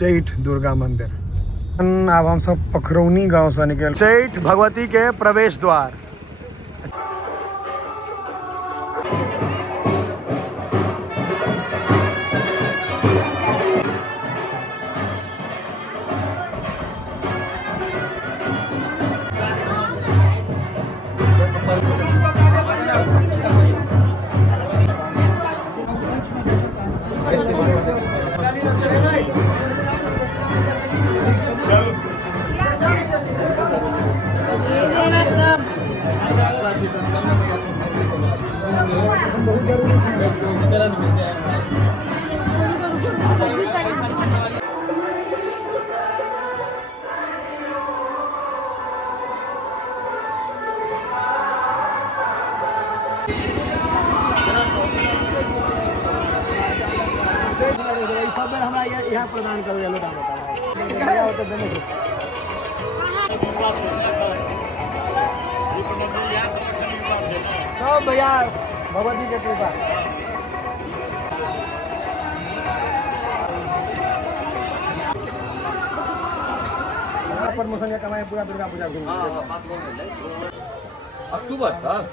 चैठ दुर्गा मंदिर। अब हम सब पखरौनी गांव से निकल चैठ भगवती के प्रवेश द्वार। यहाँ प्रदान करो सब भैया भगवती के कृपा। प्रमोशन का कमाई पूरा दुर्गा पूजा घूम अक्टूबर तक।